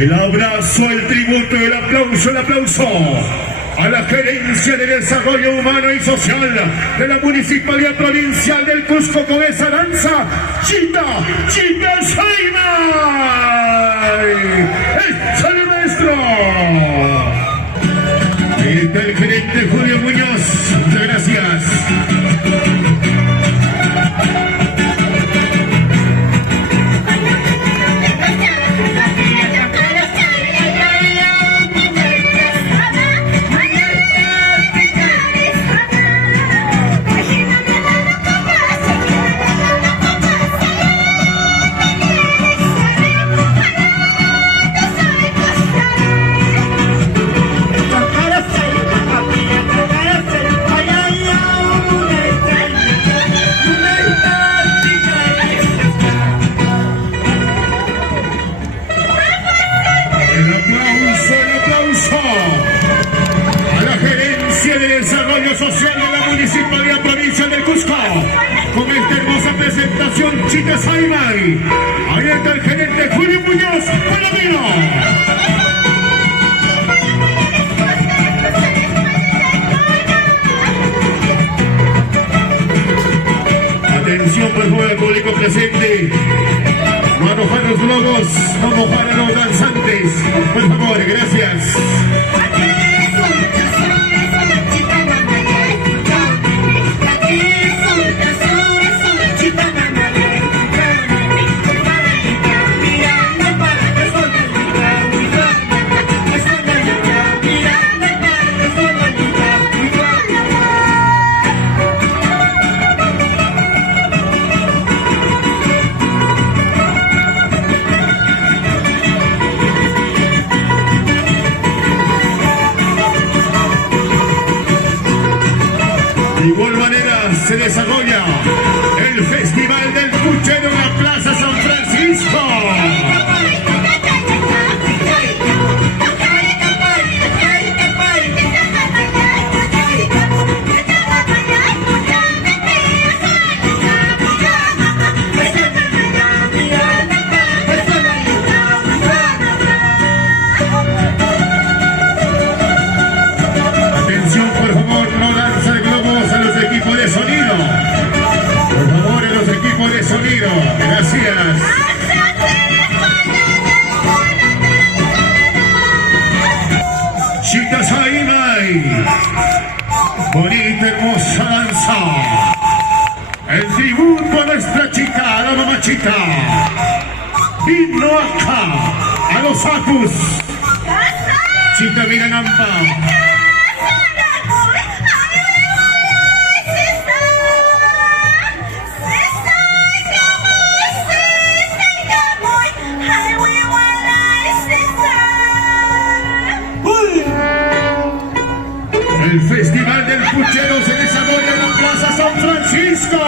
El abrazo, el tributo, el aplauso a la Gerencia de Desarrollo Humano y Social de la Municipalidad Provincial del Cusco con esa danza, Chita Saimay. ¡Échale, maestro! Ahí está el gerente Julio Muñoz. Muchas gracias. Social de la Municipalidad Provincial del Cusco, con esta hermosa presentación, Chita Saimay. Ahí está el gerente Julio Muñoz, Palomino. Atención, por favor, al público presente. No arrojar los globos, no mojar a los danzantes. Por favor, gracias. De igual manera se desarrolla el Festival del Puchero en la Plaza San Francisco. Atención, por favor, no danza de globos a los equipos de sonido. Por favor, a los equipos de sonido. Gracias. Chita Saimay. Bonita, hermosa danza. El tributo a nuestra chica, la mamachita. Vino acá a los Acus. Chita Viranampa. El Festival del Puchero se desarrolla en la Plaza San Francisco.